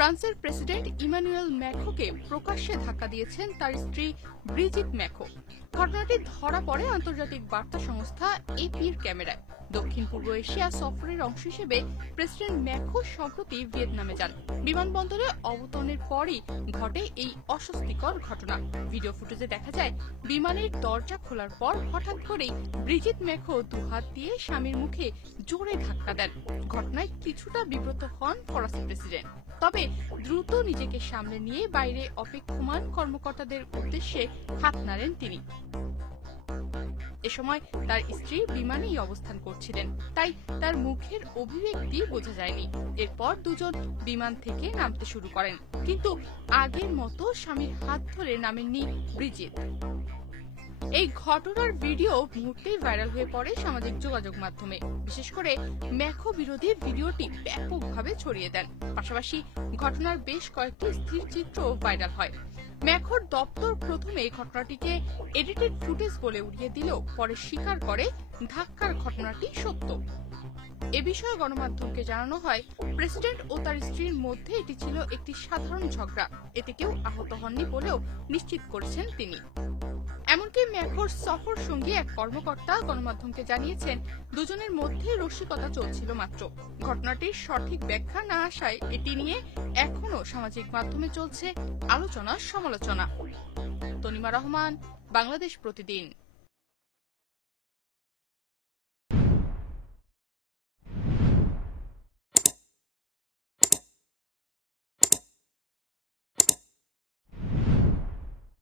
ফ্রান্সের president Emmanuel ম্যাক্রোকে প্রকাশ্যে ধাক্কা দিয়েছেন তার স্ত্রী ব্রিজিট ম্যাক্রো। ঘটনাটি ধরা পড়ে আন্তর্জাতিক বার্তা সংস্থা এপির ক্যামেরায়। দক্ষিণ পূর্ব এশিয়া সফরের অংশ হিসেবে প্রেসিডেন্ট ম্যাক্রো সম্প্রতি ভিয়েতনামে যান। বিমানবন্দরে অবতরণের পরই ঘটে এই অস্বস্তিকর ঘটনা। ভিডিও ফুটেজে দেখা যায়, বিমানের দরজা খোলার পর হঠাৎ করেই ব্রিজিট ম্যাক্রো দুহাত দিয়ে স্বামীর মুখে জোরে ধাক্কা দেন। ঘটনায় কিছুটা বিব্রত হন ফরাসি প্রেসিডেন্ট, তবে দ্রুত নিজেকে সামলে নিয়ে বাইরে অপেক্ষমান কর্মকর্তাদের উদ্দেশ্যে হাত নাড়েন তিনি। এ সময় তার স্ত্রী বিমানেই অবস্থান করছিলেন, তাই তার মুখের অভিব্যক্তি বোঝা যায়নি। এরপর দুজন বিমান থেকে নামতে শুরু করেন, কিন্তু আগের মতো স্বামীর হাত ধরে নামেননি ব্রিজিট। এই ঘটনার ভিডিও মুহূর্তেই ভাইরাল হয়ে পড়ে সামাজিক যোগাযোগ মাধ্যমে। বিশেষ করে ম্যাক্রো বিরোধী ভিডিওটি ব্যাপকভাবে ছড়িয়ে দেন। পাশাপাশি ঘটনার বেশ কয়েকটি স্থিরচিত্র ভাইরাল হয়। ম্যাক্রোর দপ্তর প্রথমে ঘটনাটিকে এডিটেড ফুটেজ বলে উড়িয়ে দিলেও পরে স্বীকার করে ধাক্কার ঘটনাটি সত্য। এ বিষয়ে গণমাধ্যমকে জানানো হয়, প্রেসিডেন্ট ও তার স্ত্রীর মধ্যে এটি ছিল একটি সাধারণ ঝগড়া। এতে কেউ আহত হননি বলেও নিশ্চিত করেছেন তিনি। এমনকি ম্যাক্রোর সফর সঙ্গী এক কর্মকর্তা গণমাধ্যমকে জানিয়েছেন, দুজনের মধ্যে রসিকতা চলছিল মাত্র। ঘটনাটির সঠিক ব্যাখ্যা না আসায় এটি নিয়ে এখনো সামাজিক মাধ্যমে চলছে আলোচনা সমালোচনা। তনিমা রহমান, বাংলাদেশ প্রতিদিন।